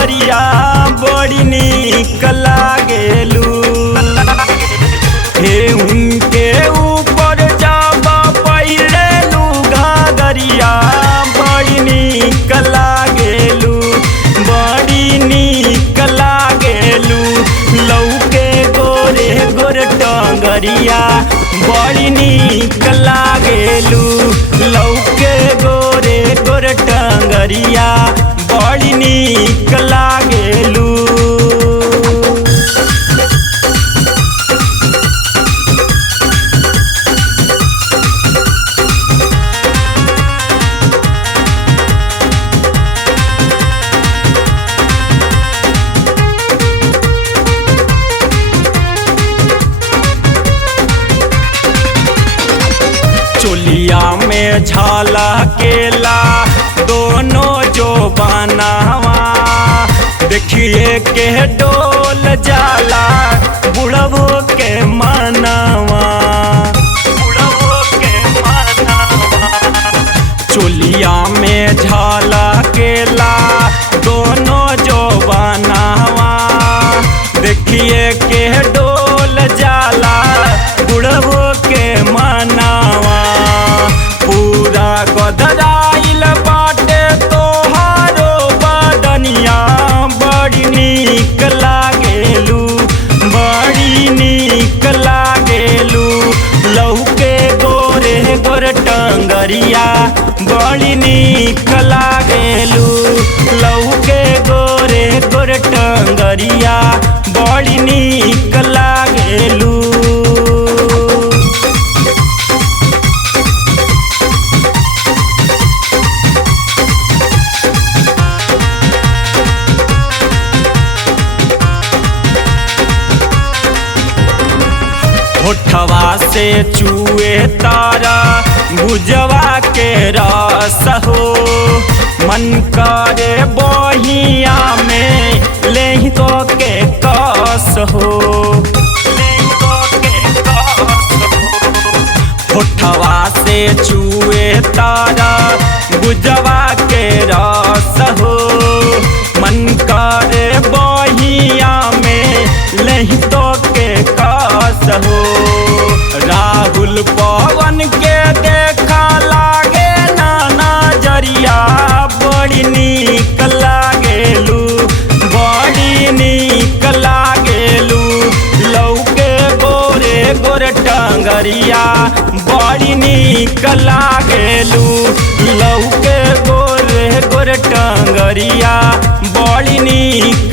डगरिया बड़ी नीक लागेलू। हे उनके ऊपर जब पहिरेलू घाघरिया बड़ी नीक लागेलू, बड़ी नीक लागेलू। लौके गोरे गोरे डगरिया बड़ी नीक लागेलू, लौके गोरे गोरे डगरिया बड़ी नीक लागेलू। चोलिया में झलकेला दोनों जो बनावा, देखिए के डोल जाला बुढ़बो के मनवा, बुढ़बो के मनवा। चोलिया में झलकेला दोनों जो बनावा, देखिए के डोल जाला बुढ़बो के मनवा। पूरा गदराइल बाटे तोहारो बदनिया बड़ी नीक लागेलू, बड़ी नीक लागेलू। लौके गोरे गोरे टंगरिया बड़ी नीक लागेलू, लौके गोरे गोरे टंगरिया बड़ी नीक लागेलू। होठवा से चुए तारा भुजवा के रस हो, मन करे बहिया में ले तो के कस हो, ले तो के कस हो। होठवा से चुए तारा भुजवा के रस हो, मन करे बहिया में ले तो के कस हो। राहुल पवन के देखा लागे ना नजरिया बड़ी नीक लागेलू, बड़ी नीक लागेलू। लौके गोरे गोरे टंगरिया बड़ी नीक लागेलू, लौके गोरे गोरे टंगरिया बड़ी नीक